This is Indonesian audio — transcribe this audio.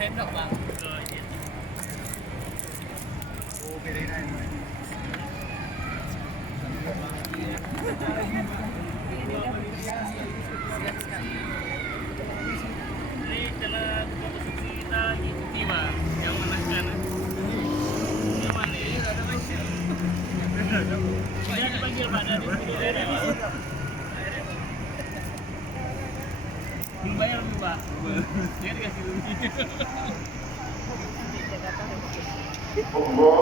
sendok bang. Oh, pilih naik. Ini jalan konsumsi kita ikuti bang, yang mana kanan? Yang mana ini? Tidak dipanggil pak dari sini. Dibayar dulu pak, dia dikasih duit. Allah